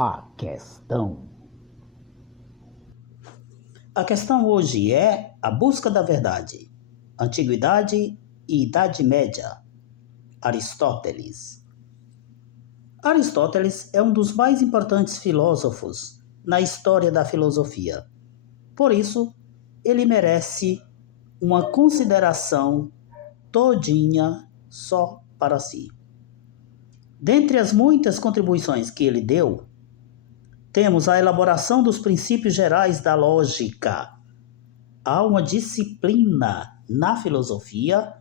A questão. A questão hoje é a busca da verdade. Antiguidade e Idade Média. Aristóteles. Aristóteles é um dos mais importantes filósofos na história da filosofia. Por isso, ele merece uma consideração todinha só para si. Dentre as muitas contribuições que ele deu, temos a elaboração dos princípios gerais da lógica. Há uma disciplina na filosofia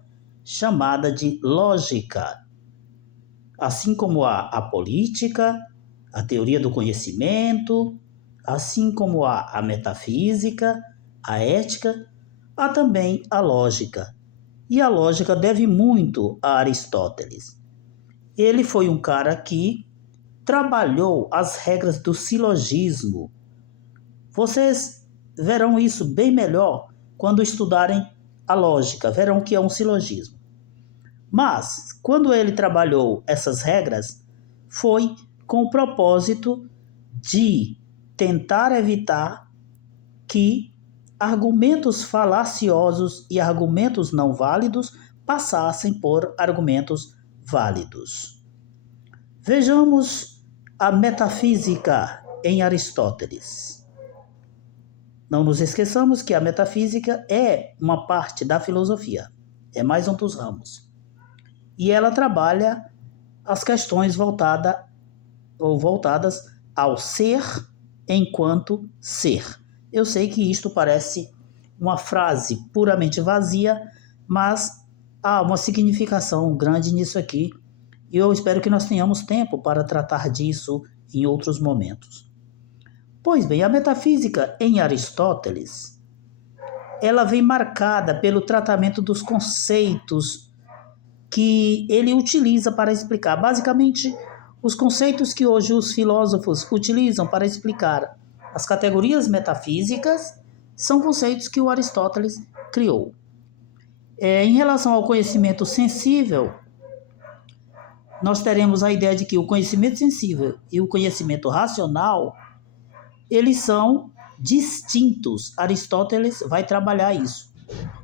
chamada de lógica, assim como há a política, a teoria do conhecimento, assim como há a metafísica, a ética, há também a lógica. E a lógica deve muito a Aristóteles. Ele foi um cara que trabalhou as regras do silogismo. Vocês verão isso bem melhor quando estudarem a lógica, verão que é um silogismo. Mas, quando ele trabalhou essas regras, foi com o propósito de tentar evitar que argumentos falaciosos e argumentos não válidos passassem por argumentos válidos. Vejamos a metafísica em Aristóteles. Não nos esqueçamos que a metafísica é uma parte da filosofia, é mais um dos ramos. E ela trabalha as questões voltadas ao ser enquanto ser. Eu sei que isto parece uma frase puramente vazia, mas há uma significação grande nisso aqui, e eu espero que nós tenhamos tempo para tratar disso em outros momentos. Pois bem, a metafísica em Aristóteles, ela vem marcada pelo tratamento dos conceitos que ele utiliza para explicar. Basicamente, os conceitos que hoje os filósofos utilizam para explicar as categorias metafísicas são conceitos que o Aristóteles criou. Em relação ao conhecimento sensível, nós teremos a ideia de que o conhecimento sensível e o conhecimento racional, eles são distintos. Aristóteles vai trabalhar isso.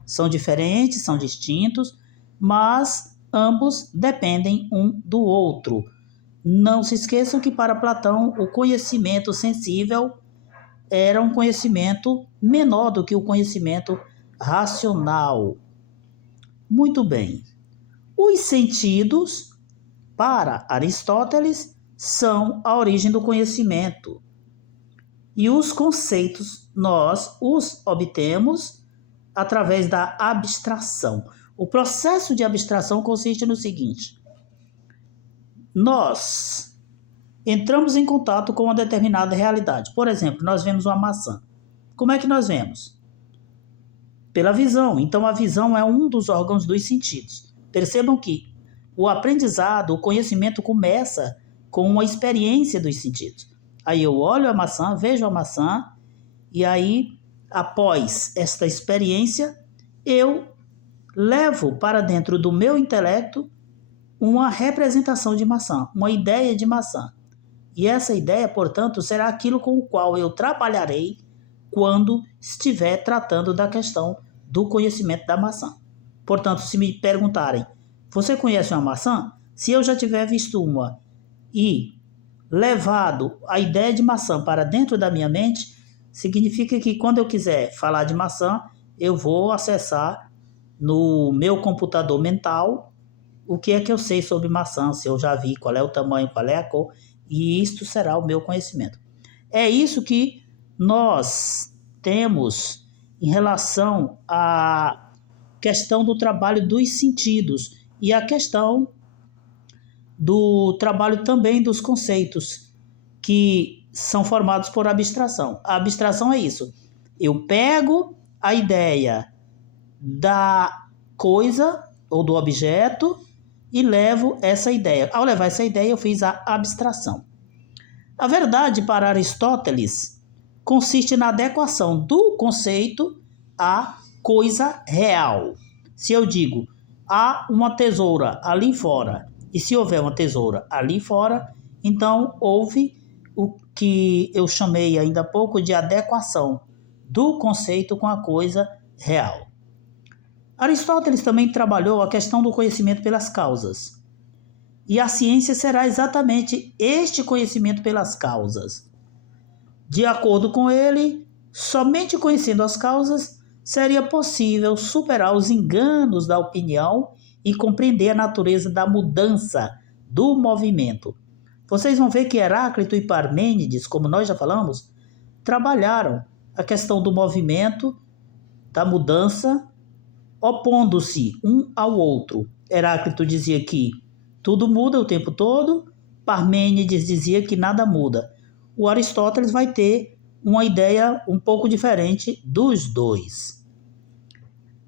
São diferentes, são distintos, mas ambos dependem um do outro. Não se esqueçam que para Platão o conhecimento sensível era um conhecimento menor do que o conhecimento racional. Muito bem. Os sentidos, para Aristóteles, são a origem do conhecimento. E os conceitos nós os obtemos através da abstração. O processo de abstração consiste no seguinte: nós entramos em contato com uma determinada realidade. Por exemplo, nós vemos uma maçã. Como é que nós vemos? Pela visão. Então, a visão é um dos órgãos dos sentidos. Percebam que o aprendizado, o conhecimento começa com uma experiência dos sentidos. Aí eu olho a maçã, vejo a maçã, e aí, após esta experiência, eu levo para dentro do meu intelecto uma representação de maçã, uma ideia de maçã. E essa ideia, portanto, será aquilo com o qual eu trabalharei quando estiver tratando da questão do conhecimento da maçã. Portanto, se me perguntarem, você conhece uma maçã? Se eu já tiver visto uma e levado a ideia de maçã para dentro da minha mente, significa que quando eu quiser falar de maçã, eu vou acessar no meu computador mental o que é que eu sei sobre maçã, se eu já vi, qual é o tamanho, qual é a cor, e isto será o meu conhecimento. É isso que nós temos em relação à questão do trabalho dos sentidos e a questão do trabalho também dos conceitos, que são formados por abstração. A abstração é isso. Eu pego a ideia da coisa ou do objeto e levo essa ideia. Ao levar essa ideia, eu fiz a abstração. A verdade, para Aristóteles, consiste na adequação do conceito à coisa real. Se eu digo, há uma tesoura ali fora, e se houver uma tesoura ali fora, então houve que eu chamei ainda há pouco de adequação do conceito com a coisa real. Aristóteles também trabalhou a questão do conhecimento pelas causas. E a ciência será exatamente este conhecimento pelas causas. De acordo com ele, somente conhecendo as causas seria possível superar os enganos da opinião e compreender a natureza da mudança do movimento. Vocês vão ver que Heráclito e Parmênides, como nós já falamos, trabalharam a questão do movimento, da mudança, opondo-se um ao outro. Heráclito dizia que tudo muda o tempo todo, Parmênides dizia que nada muda. O Aristóteles vai ter uma ideia um pouco diferente dos dois.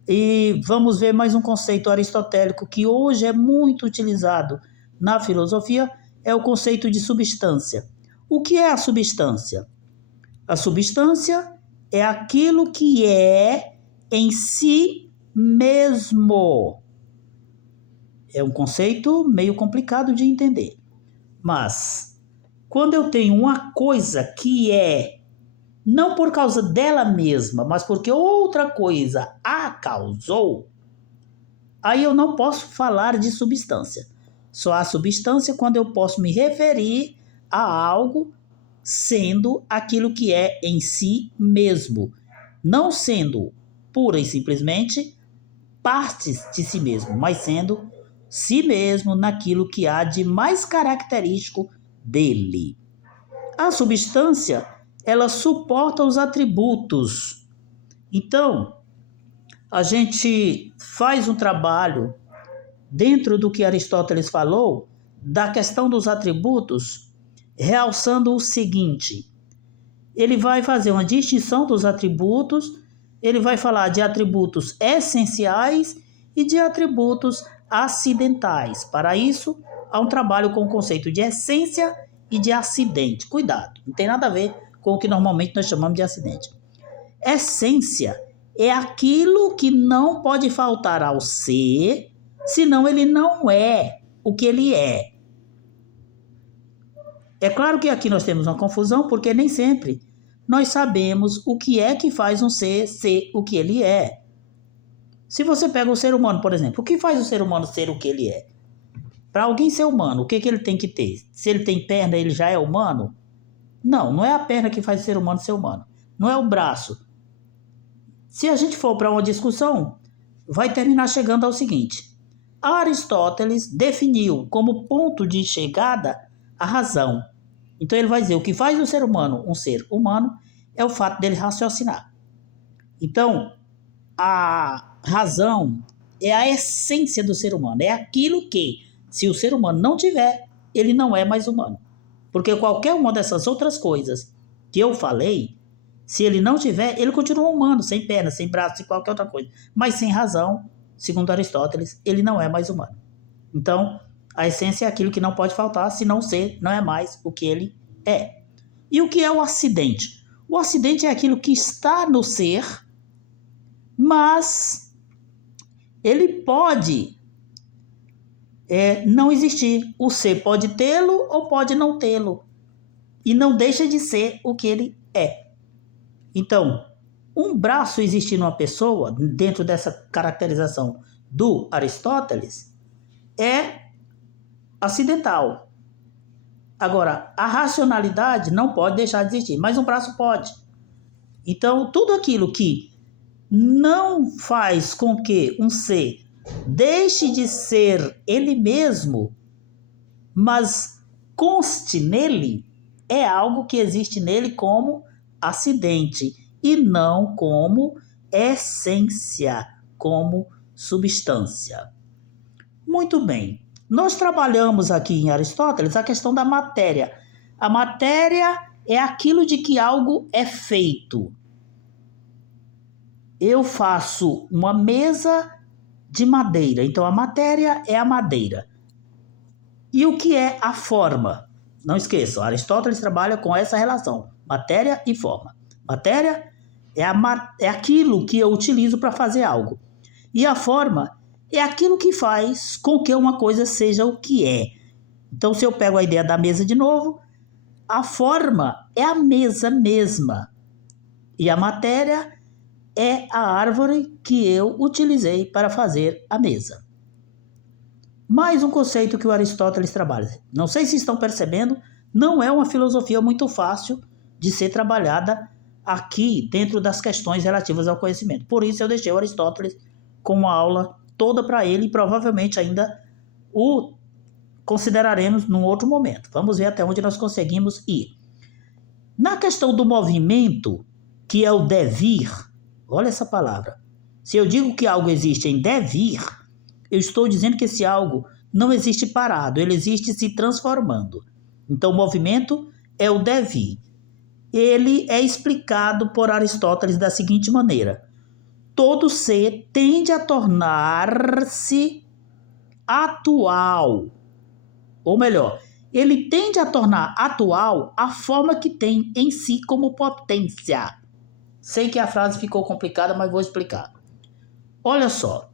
E vamos ver mais um conceito aristotélico que hoje é muito utilizado na filosofia, é o conceito de substância. O que é a substância? A substância é aquilo que é em si mesmo. É um conceito meio complicado de entender. Mas, quando eu tenho uma coisa que é, não por causa dela mesma, mas porque outra coisa a causou, aí eu não posso falar de substância. Só há substância quando eu posso me referir a algo sendo aquilo que é em si mesmo, não sendo pura e simplesmente partes de si mesmo, mas sendo si mesmo naquilo que há de mais característico dele. A substância, ela suporta os atributos. Então, a gente faz um trabalho dentro do que Aristóteles falou, da questão dos atributos, realçando o seguinte: ele vai fazer uma distinção dos atributos, ele vai falar de atributos essenciais e de atributos acidentais. Para isso, há um trabalho com o conceito de essência e de acidente. Cuidado, não tem nada a ver com o que normalmente nós chamamos de acidente. Essência é aquilo que não pode faltar ao ser, senão ele não é o que ele é. É claro que aqui nós temos uma confusão, porque nem sempre nós sabemos o que é que faz um ser o que ele é. Se você pega o ser humano, por exemplo, o que faz o ser humano ser o que ele é? Para alguém ser humano, o que ele tem que ter? Se ele tem perna, ele já é humano? Não, não é a perna que faz o ser humano ser humano. Não é o braço. Se a gente for para uma discussão, vai terminar chegando ao seguinte: Aristóteles definiu como ponto de chegada a razão. Então ele vai dizer, o que faz o ser humano um ser humano é o fato dele raciocinar. Então, a razão é a essência do ser humano, é aquilo que, se o ser humano não tiver, ele não é mais humano. Porque qualquer uma dessas outras coisas que eu falei, se ele não tiver, ele continua humano, sem perna, sem braço, sem qualquer outra coisa. Mas sem razão, segundo Aristóteles, ele não é mais humano. Então, a essência é aquilo que não pode faltar, se não ser, não é mais o que ele é. E o que é o acidente? O acidente é aquilo que está no ser, mas ele pode não existir. O ser pode tê-lo ou pode não tê-lo. E não deixa de ser o que ele é. Então, um braço existir numa pessoa, dentro dessa caracterização do Aristóteles, é acidental. Agora, a racionalidade não pode deixar de existir, mas um braço pode. Então, tudo aquilo que não faz com que um ser deixe de ser ele mesmo, mas conste nele, é algo que existe nele como acidente e não como essência, como substância. Muito bem. Nós trabalhamos aqui em Aristóteles a questão da matéria. A matéria é aquilo de que algo é feito. Eu faço uma mesa de madeira, então a matéria é a madeira. E o que é a forma? Não esqueçam, Aristóteles trabalha com essa relação, matéria e forma. Matéria é aquilo que eu utilizo para fazer algo. E a forma é aquilo que faz com que uma coisa seja o que é. Então, se eu pego a ideia da mesa de novo, a forma é a mesa mesma e a matéria é a árvore que eu utilizei para fazer a mesa. Mais um conceito que o Aristóteles trabalha. Não sei se estão percebendo, não é uma filosofia muito fácil de ser trabalhada aqui dentro das questões relativas ao conhecimento. Por isso eu deixei o Aristóteles com uma aula toda para ele e provavelmente ainda o consideraremos num outro momento. Vamos ver até onde nós conseguimos ir. Na questão do movimento, que é o devir, olha essa palavra. Se eu digo que algo existe em devir, eu estou dizendo que esse algo não existe parado, ele existe se transformando. Então, o movimento é o devir. Ele é explicado por Aristóteles da seguinte maneira: todo ser tende a tornar-se atual. Ou melhor, ele tende a tornar atual a forma que tem em si como potência. Sei que a frase ficou complicada, mas vou explicar. Olha só,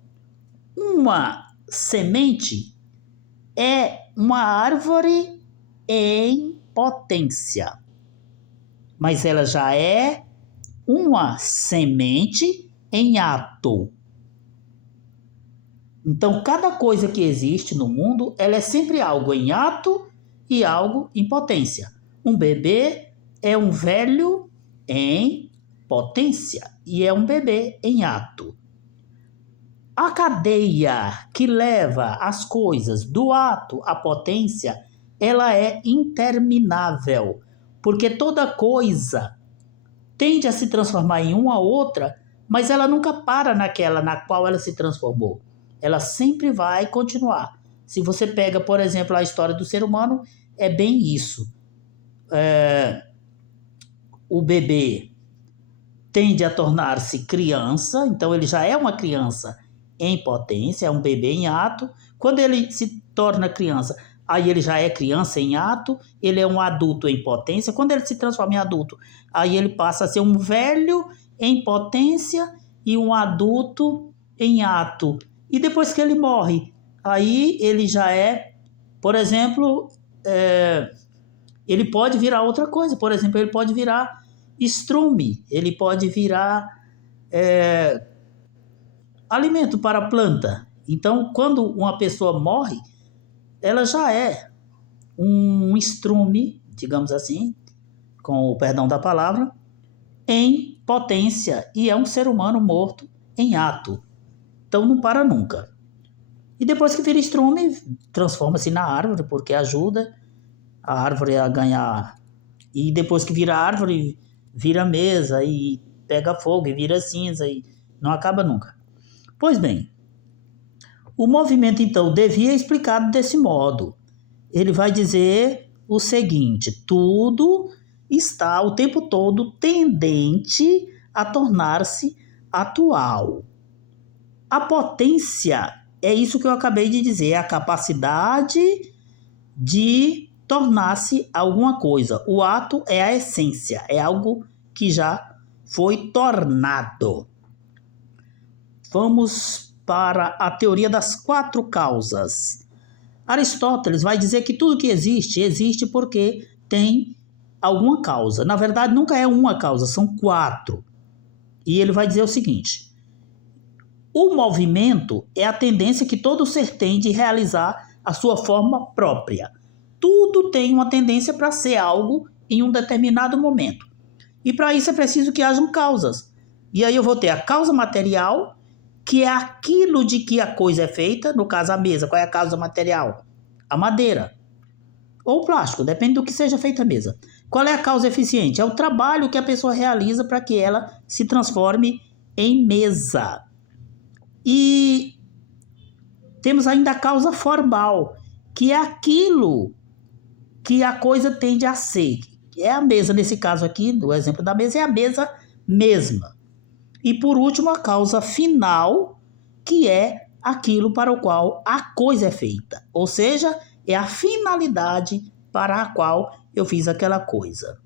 uma semente é uma árvore em potência, mas ela já é uma semente em ato. Então, cada coisa que existe no mundo, ela é sempre algo em ato e algo em potência. Um bebê é um velho em potência e é um bebê em ato. A cadeia que leva as coisas do ato à potência, ela é interminável, porque toda coisa tende a se transformar em uma outra, mas ela nunca para naquela na qual ela se transformou. Ela sempre vai continuar. Se você pega, por exemplo, a história do ser humano, é bem isso. O bebê tende a tornar-se criança, então ele já é uma criança em potência, é um bebê em ato. Quando ele se torna criança, aí ele já é criança em ato, ele é um adulto em potência. Quando ele se transforma em adulto, aí ele passa a ser um velho em potência e um adulto em ato. E depois que ele morre, aí ele já é, por exemplo, ele pode virar outra coisa. Por exemplo, ele pode virar estrume, ele pode virar alimento para a planta. Então, quando uma pessoa morre, ela já é um estrume, digamos assim, com o perdão da palavra, em potência, e é um ser humano morto em ato. Então não para nunca. E depois que vira estrume, transforma-se na árvore, porque ajuda a árvore a ganhar. E depois que vira árvore, vira mesa e pega fogo e vira cinza e não acaba nunca. Pois bem, o movimento então devia explicado desse modo. Ele vai dizer o seguinte: tudo está o tempo todo tendente a tornar-se atual. A potência é isso que eu acabei de dizer, é a capacidade de tornar-se alguma coisa. O ato é a essência, é algo que já foi tornado. Vamos para a teoria das 4 causas. Aristóteles vai dizer que tudo que existe porque tem alguma causa. Na verdade, nunca é uma causa, são 4. E ele vai dizer o seguinte: o movimento é a tendência que todo ser tem de realizar a sua forma própria. Tudo tem uma tendência para ser algo em um determinado momento. E para isso é preciso que hajam causas. E aí eu vou ter a causa material, que é aquilo de que a coisa é feita, no caso a mesa. Qual é a causa material? A madeira. Ou o plástico, depende do que seja feita a mesa. Qual é a causa eficiente? É o trabalho que a pessoa realiza para que ela se transforme em mesa. E temos ainda a causa formal, que é aquilo que a coisa tende a ser. É a mesa, nesse caso aqui, do exemplo da mesa, é a mesa mesma. E por último, a causa final, que é aquilo para o qual a coisa é feita. Ou seja, é a finalidade para a qual eu fiz aquela coisa.